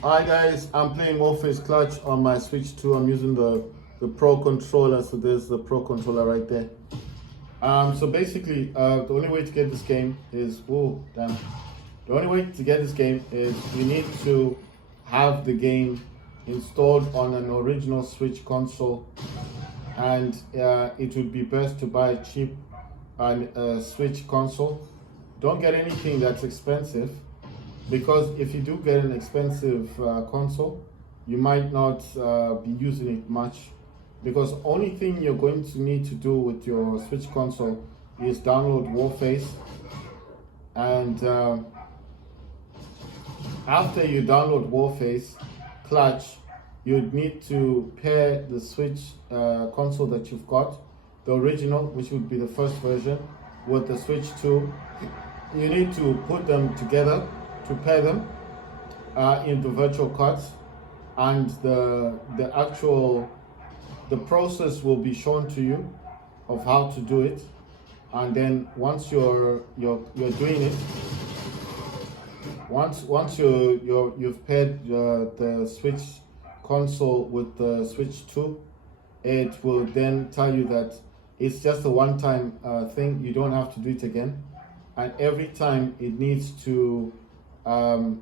Hi guys, I'm playing Warface Clutch on my Switch 2. I'm using the Pro controller, so there's the Pro controller right there. So basically, the only way to get this game is, oh damn. The only way to get this game is you need to have the game installed on an original Switch console, and it would be best to buy a cheap Switch console. Don't get anything that's expensive, because if you do get an expensive console, you might not be using it much, because only thing you're going to need to do with your Switch console is download Warface, and after you download Warface Clutch, you'd need to pair the Switch console that you've got, the original, which would be the first version, with the Switch 2. You need to put them together to pair them in the virtual cards, and the process will be shown to you of how to do it. And then once you're doing it, once you've paired the Switch console with the Switch 2, it will then tell you that it's just a one-time thing. You don't have to do it again, and every time it needs to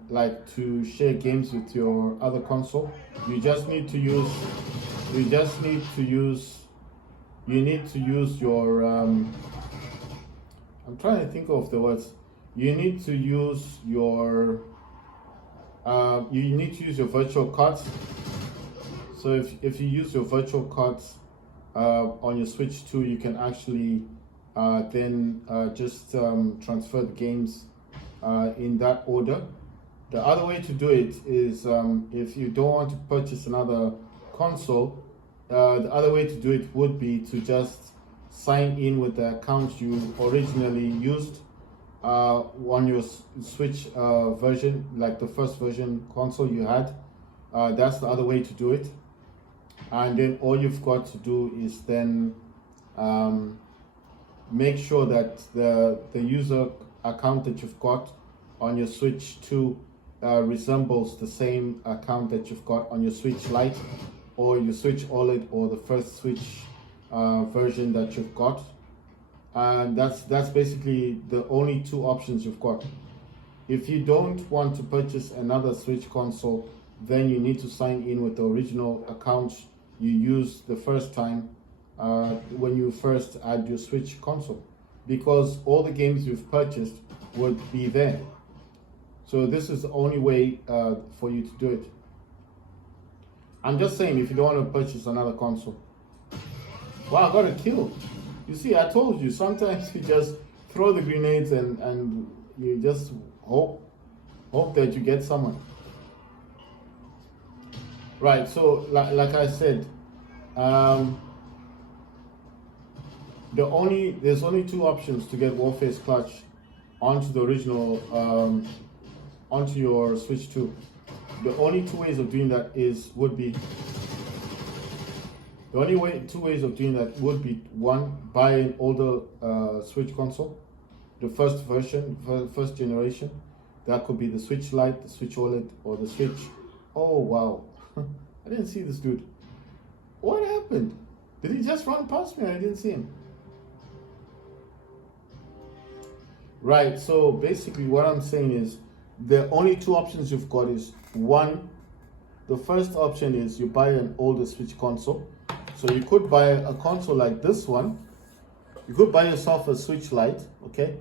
like to share games with your other console, you need to use your I'm trying to think of the words. You need to use your virtual cards. So if you use your virtual cards on your Switch 2, you can actually then just transfer the games in that order. The other way to do it is, if you don't want to purchase another console, the other way to do it would be to just sign in with the account you originally used on your Switch version, like the first version console you had. That's the other way to do it. And then all you've got to do is then make sure that the user account that you've got on your Switch 2 resembles the same account that you've got on your Switch Lite or your Switch OLED, or the first Switch version that you've got. And that's basically the only two options you've got. If you don't want to purchase another Switch console, then you need to sign in with the original account you used the first time when you first add your Switch console, because all the games you've purchased would be there. So this is the only way for you to do it. I'm just saying, if you don't want to purchase another console. Wow, I got a kill. You see, I told you, sometimes you just throw the grenades and you just hope that you get someone. Right, so like I said, there's only two options to get Warface Clutch onto the original, onto your Switch 2. The only two ways of doing that would be one, buy an older Switch console, the first version, first generation. That could be the Switch Lite, the Switch OLED, or the Switch. Oh wow, I didn't see this dude. What happened? Did he just run past me? I didn't see him. Right, so basically what I'm saying is, the only two options you've got is, one, the first option is you buy an older Switch console. So you could buy a console like this one. You could buy yourself a Switch Lite, okay?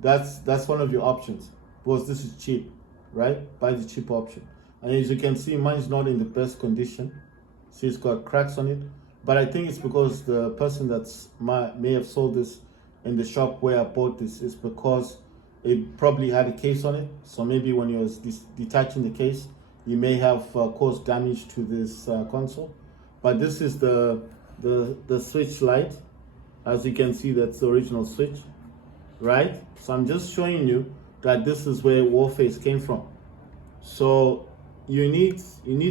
That's one of your options, because this is cheap, right? Buy the cheap option. And as you can see, mine's not in the best condition. See, it's got cracks on it. But I think it's because the person may have sold this in the shop where I bought this is because it probably had a case on it. So maybe when you was detaching the case, you may have caused damage to this console. But this is the Switch Lite. As you can see, that's the original Switch, right? So I'm just showing you that this is where Warface came from. So you need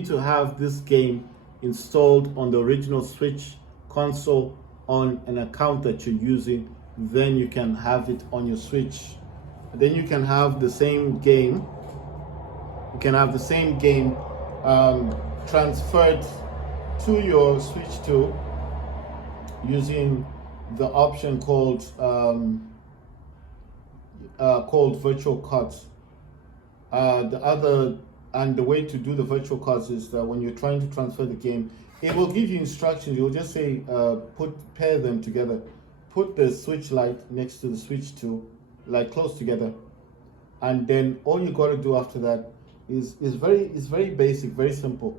to have this game installed on the original Switch console on an account that you're using. Then you can have it on your Switch. Then you can have the same game you can have the same game transferred to your Switch 2 using the option called virtual cards. The way to do the virtual cards is that when you're trying to transfer the game, it will give you instructions. It will just say pair them together. Put the Switch Lite next to the Switch 2, like close together, and then all you got to do after that is very basic, very simple,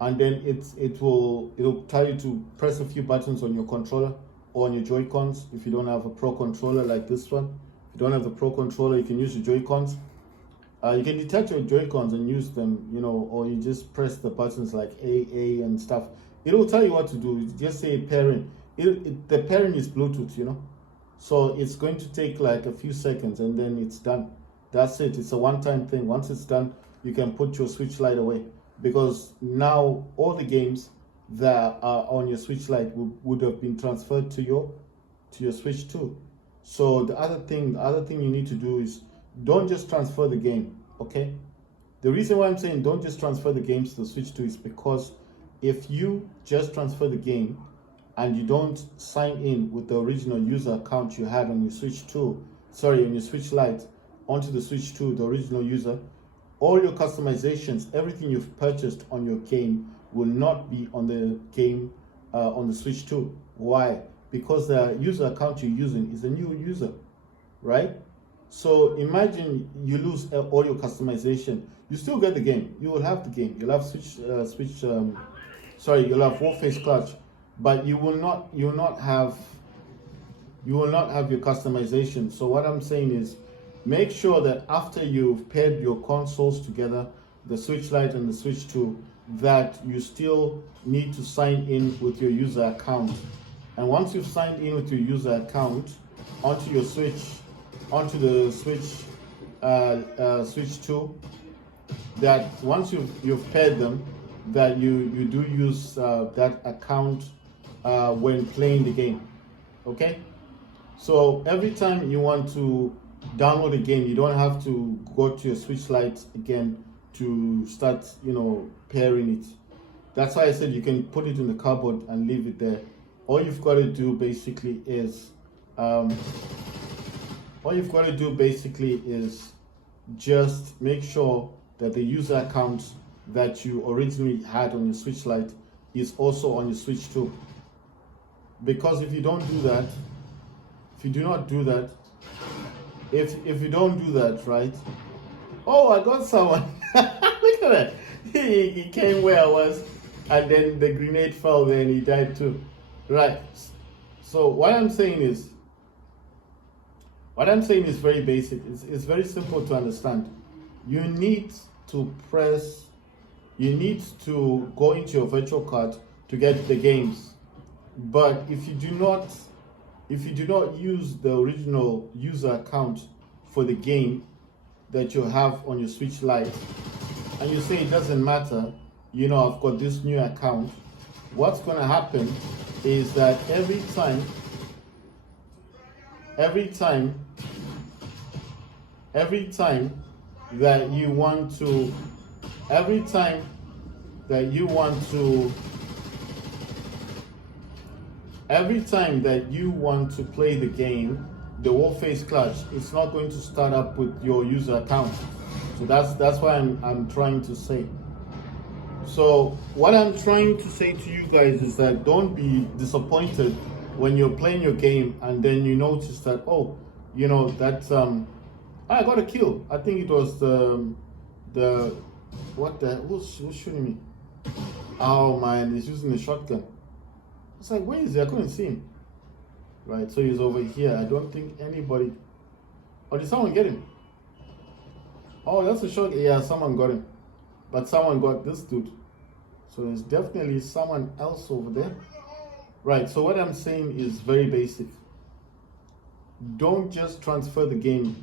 and then it'll tell you to press a few buttons on your controller or on your Joy-Cons if you don't have a Pro controller like this one. If you don't have the Pro controller, you can use your Joy-Cons. You can detach your Joy-Cons and use them, or you just press the buttons like A and stuff. It'll tell you what to do. Just say pairing. The pairing is Bluetooth, so it's going to take like a few seconds and then it's done. That's it. It's a one-time thing. Once it's done, you can put your Switch Lite away, because now all the games that are on your Switch Lite would have been transferred to your Switch 2. So the other thing you need to do is don't just transfer the game, okay? The reason why I'm saying don't just transfer the games to the Switch 2 is because if you just transfer the game and you don't sign in with the original user account you had on your Switch 2, on your Switch Lite onto the Switch 2, the original user, all your customizations, everything you've purchased on your game will not be on the game on the Switch 2. Why? Because the user account you're using is a new user, right? So imagine you lose all your customization. You still get the game. You will have the game. You'll have you'll have Warface Clutch, but you will not have your customization. So what I'm saying is, make sure that after you've paired your consoles together, the Switch Lite and the Switch 2, that you still need to sign in with your user account. And once you've signed in with your user account onto the Switch 2, that once you've paired them, that you do use that account when playing the game. Okay? So every time you want to download a game, you don't have to go to your Switch Lite again to start, pairing it. That's why I said you can put it in the cupboard and leave it there. All you've got to do basically is just make sure that the user account that you originally had on your Switch Lite is also on your Switch 2. Because if you don't do that, if you don't do that, right? Oh, I got someone. Look at that. He came where I was, and then the grenade fell there and he died too. Right. So what I'm saying is very basic. It's very simple to understand. You need to go into your virtual card to get the games. But if you do not use the original user account for the game that you have on your Switch Lite, and you say it doesn't matter, I've got this new account, what's going to happen is that every time that you want to play the game, the Warface Clutch, it's not going to start up with your user account. So that's what I'm trying to say. So what I'm trying to say to you guys is that don't be disappointed when you're playing your game and then you notice that, I got a kill. I think it was who's shooting me? Oh man, he's using a shotgun. It's like, where is he? I couldn't see him. Right, so he's over here. I don't think anybody. Oh, did someone get him? Oh, that's a shot. Yeah, someone got him. But someone got this dude. So there's definitely someone else over there. Right, so what I'm saying is very basic. Don't just transfer the game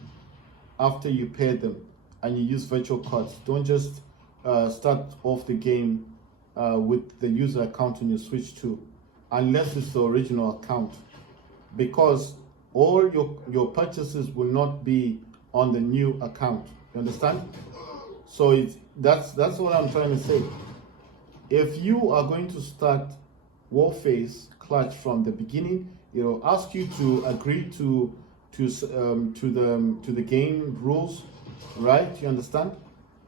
after you pair them and you use virtual cards. Don't just start off the game with the user account on your Switch 2, unless it's the original account. Because all your purchases will not be on the new account. You understand? So that's what I'm trying to say. If you are going to start Warface Clutch from the beginning, it'll ask you to agree to the game rules, right? You understand?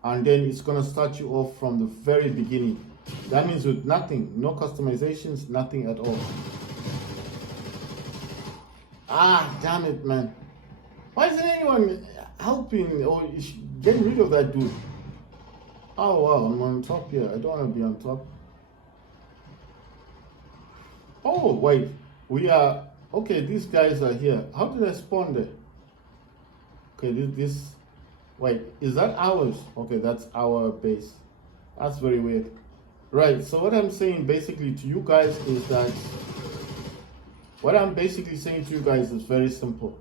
And then it's gonna start you off from the very beginning. That means with nothing, no customizations, nothing at all. Ah, damn it, man! Why isn't anyone helping or getting rid of that dude? Oh wow, I'm on top here. I don't want to be on top. Oh wait, we are okay. These guys are here. How did I spawn there? Okay, this. Wait, is that ours? Okay, that's our base. That's very weird. Right. So what I'm saying basically to you guys is that what I'm basically saying to you guys is very simple.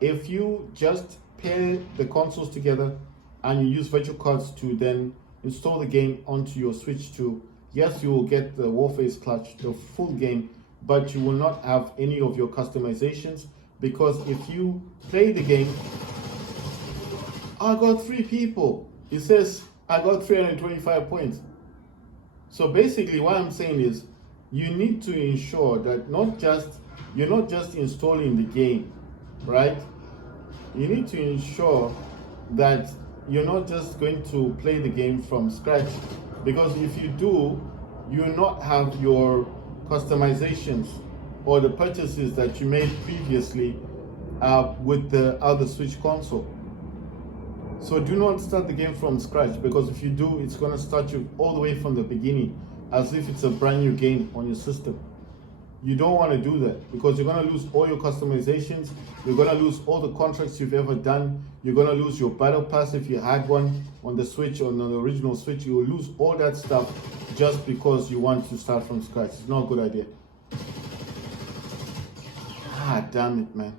If you just pair the consoles together and you use virtual cards to then install the game onto your Switch 2, yes, you will get the Warface Clutch, the full game, but you will not have any of your customizations, because if you play the game, I got 3 people. It says I got 325 points. So basically what I'm saying is you need to ensure that you're not just installing the game, right? You need to ensure that you're not just going to play the game from scratch, because if you do, you will not have your customizations or the purchases that you made previously with the other Switch console. So do not start the game from scratch, because if you do, it's going to start you all the way from the beginning as if it's a brand new game on your system. You don't want to do that, because you're going to lose all your customizations. You're going to lose all the contracts you've ever done. You're going to lose your battle pass if you had one on the Switch, on the original Switch. You will lose all that stuff just because you want to start from scratch. It's not a good idea. Ah, damn it, man.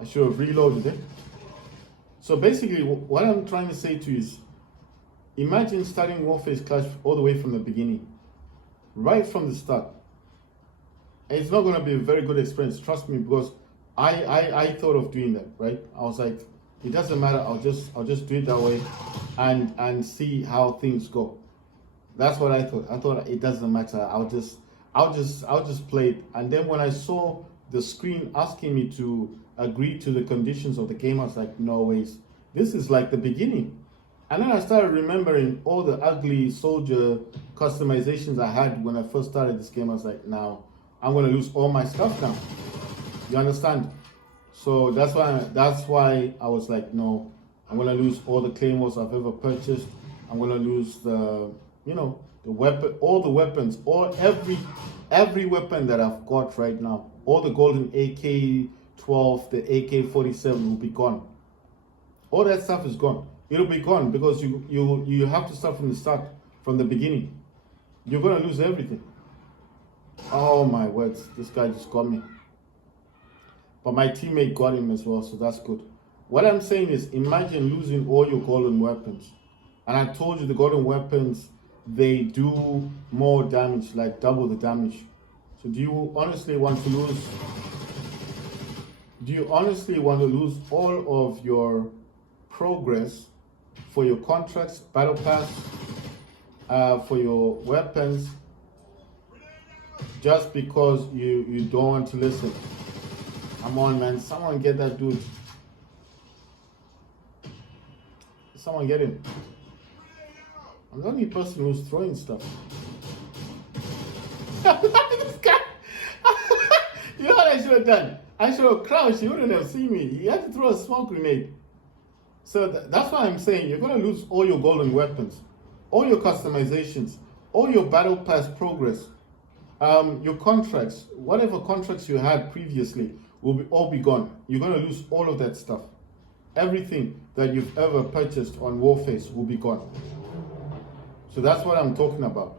I should have reloaded it. So basically, what I'm trying to say to you is, imagine starting Warface Clash all the way from the beginning, right from the start. It's not going to be a very good experience, trust me, because I thought of doing that, right? I was like, it doesn't matter, I'll just do it that way and see how things go. That's what I thought. I thought it doesn't matter. I'll just play it. And then when I saw the screen asking me to agree to the conditions of the game, I was like, no ways. This is like the beginning. And then I started remembering all the ugly soldier customizations I had when I first started this game. I was like, now I'm gonna lose all my stuff now. You understand? So that's why I was like, no, I'm gonna lose all the claymores I've ever purchased. I'm gonna lose the weapon, all the weapons, every weapon that I've got right now. All the golden AK-12, the AK-47 will be gone. All that stuff is gone. It'll be gone because you have to start from the start, from the beginning. You're gonna lose everything. Oh my words, this guy just got me. But my teammate got him as well, so that's good. What I'm saying is, imagine losing all your golden weapons. And I told you the golden weapons, they do more damage, like double the damage. So do you honestly want to lose? Do you honestly want to lose all of your progress for your contracts, battle pass, for your weapons, just because you don't want to listen? Come on, man. Someone get that dude. Someone get him. I'm the only person who's throwing stuff. This guy. You know what I should have done? I should have crouched. He wouldn't have seen me. He had to throw a smoke grenade. So that's why I'm saying you're going to lose all your golden weapons, all your customizations, all your battle pass progress, your contracts, whatever contracts you had previously will all be gone. You're going to lose all of that stuff. Everything that you've ever purchased on Warface will be gone. So that's what I'm talking about.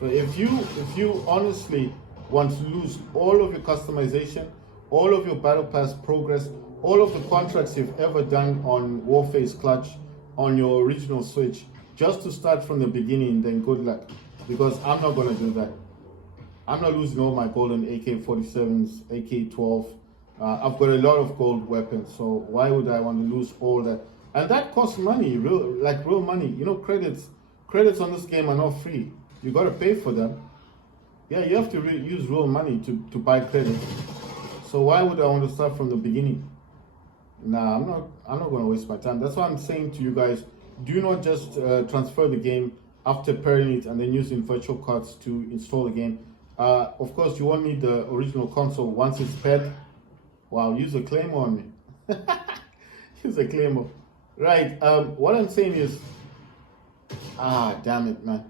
So if you honestly want to lose all of your customization, all of your battle pass progress, all of the contracts you've ever done on Warface Clutch, on your original Switch, just to start from the beginning, then good luck. Because I'm not going to do that. I'm not losing all my golden AK-47s, AK-12. I've got a lot of gold weapons, so why would I want to lose all that? and that costs money, real money. You know, credits on this game are not free. You got to pay for them. Yeah, you have to use real money to buy credit. So why would I want to start from the beginning? Nah, I'm not going to waste my time. That's why I'm saying to you guys, do not just transfer the game after pairing it and then using virtual cards to install the game. Of course, you won't need the original console once it's paired. Wow, use a claymore on me. Use a claymore. Right, what I'm saying is, damn it, man.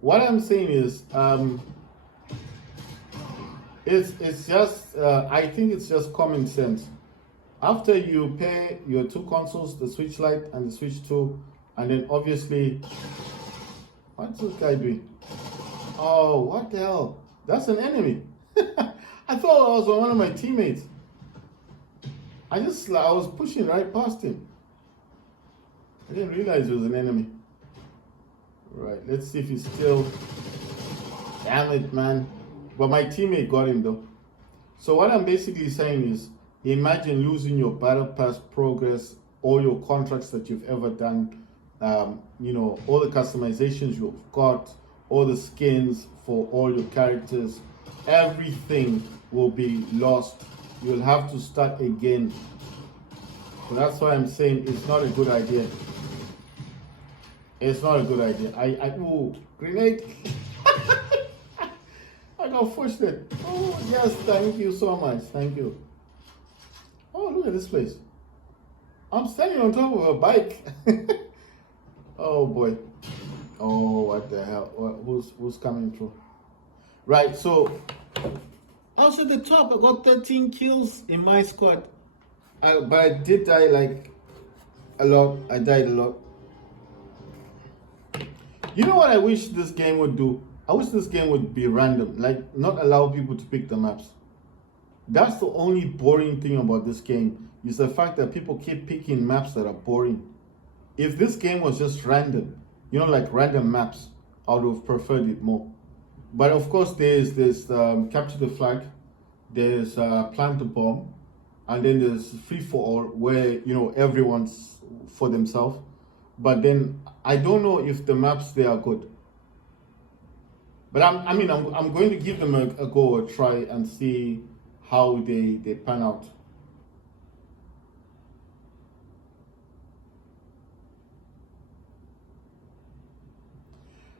What I'm saying is, it's just, I think it's just common sense. After you pair your two consoles, the Switch Lite and the Switch 2, and then obviously, what's this guy doing? Oh, what the hell? That's an enemy. I thought I was one of my teammates. I was pushing right past him. I didn't realize it was an enemy. Right, let's see if he's still. Damn it, man. But my teammate got him though. So what I'm basically saying is, imagine losing your Battle Pass progress, all your contracts that you've ever done, you know, all the customizations you've got, all the skins for all your characters, everything will be lost. You'll have to start again. So that's why I'm saying it's not a good idea. It's not a good idea. Ooh, grenade. I got frustrated. Oh, yes, thank you so much. Thank you. Oh, look at this place. I'm standing on top of a bike. Oh, boy. Oh, what the hell? Who's coming through? Right, so I was at the top. I got 13 kills in my squad. But I did die like a lot. I died a lot. You know what I wish this game would do? I wish this game would be random, like not allow people to pick the maps. That's the only boring thing about this game, is the fact that people keep picking maps that are boring. If this game was just random, you know, like random maps, I would have preferred it more. But of course, there's this capture the flag, there's plant the bomb, and then there's free for all, where, you know, everyone's for themselves. But then I don't know if the maps they are good. But I'm going to give them a go, a try, and see how they pan out.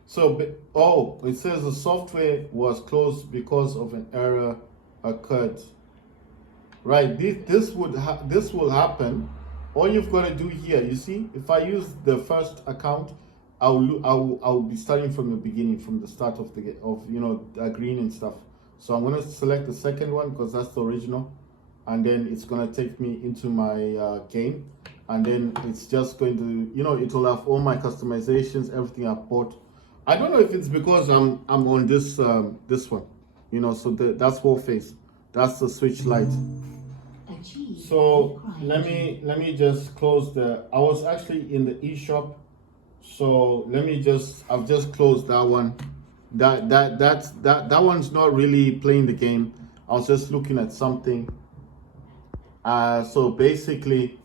So, it says the software was closed because of an error occurred. Right, this will happen. All you've got to do here, you see, if I use the first account, I'll be starting from the beginning, from the start of you know, green and stuff. So I'm going to select the second one because that's the original, and then it's going to take me into my game, and then it's just going to, you know, it'll have all my customizations, everything I've bought. I don't know if it's because I'm on this one, you know. So that's Warface, that's the Switch Lite. So let me just close I was actually in the eShop. So I've just closed that one. That one's not really playing the game. I was just looking at something. So basically,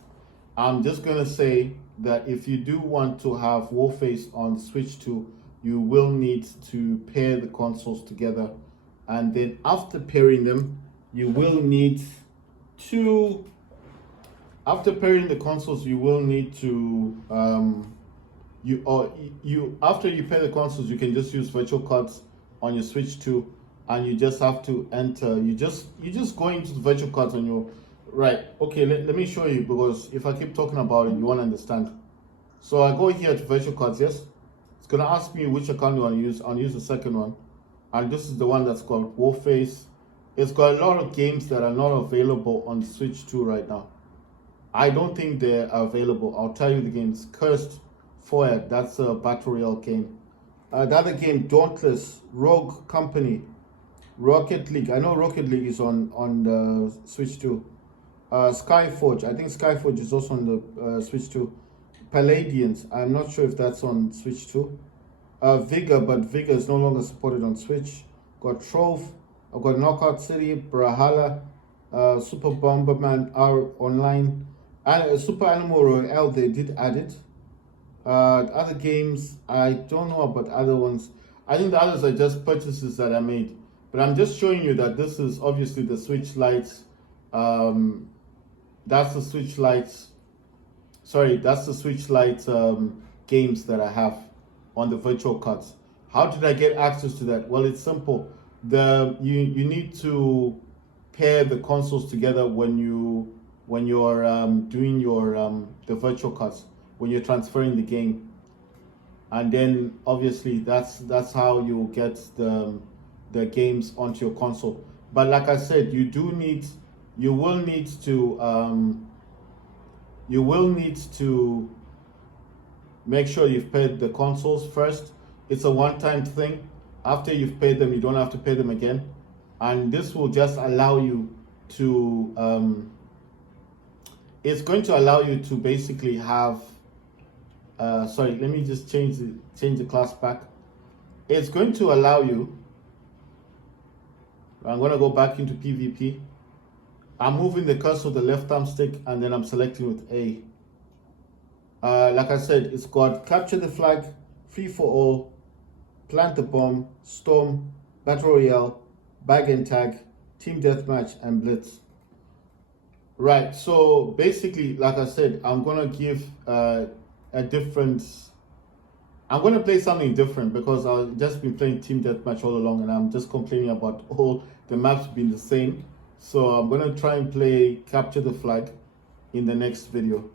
I'm just gonna say that if you do want to have Warface on Switch 2, you will need to pair the consoles together, and then after pairing them, you will need to. After pairing the consoles, you will need to. After you pair the consoles, you can just use virtual cards on your Switch 2, and you just have to enter. You just go into the virtual cards on your right. Okay, let me show you, because if I keep talking about it, you won't understand. So I go here to virtual cards. Yes, it's gonna ask me which account you want to use. I'll use the second one, and this is the one that's called Warface. It's got a lot of games that are not available on Switch 2 right now. I don't think they're available. I'll tell you the games. Cursed Fire, that's a battle royale game. The other game, Dauntless, Rogue Company, Rocket League. I know Rocket League is on the Switch 2. Skyforge, I think Skyforge is also on the Switch 2. Palladians, I'm not sure if that's on Switch 2. Vigor, but Vigor is no longer supported on Switch. Got Trove, I've got Knockout City, Brawlhalla, Super Bomberman R Online, And Super Animal Royale, they did add it. Other games, I don't know about other ones. I think the others are just purchases that I made. But I'm just showing you that this is obviously the Switch Lite. That's the Switch Lite. Sorry, that's the Switch Lite games that I have on the virtual cards. How did I get access to that? Well, it's simple. You need to pair the consoles together when you're doing your the virtual cards, when you're transferring the game, and then obviously that's how you get the games onto your console. But like I said, you will need to make sure you've paid the consoles first. It's a one-time thing. After you've paid them, you don't have to pay them again, and this will just allow you to it's going to allow you to basically have sorry, let me just change the class back. It's going to allow you, I'm going to go back into PvP. I'm moving the cursor of the left arm stick and then I'm selecting with A. Like I said, it's got capture the flag, free for all, plant the bomb, storm, battle royale, bag and tag, team deathmatch, and blitz. Right, so basically, like I said, I'm gonna give I'm gonna play something different because I've just been playing team deathmatch all along, and I'm just complaining about all the maps being the same. So I'm gonna try and play capture the flag in the next video.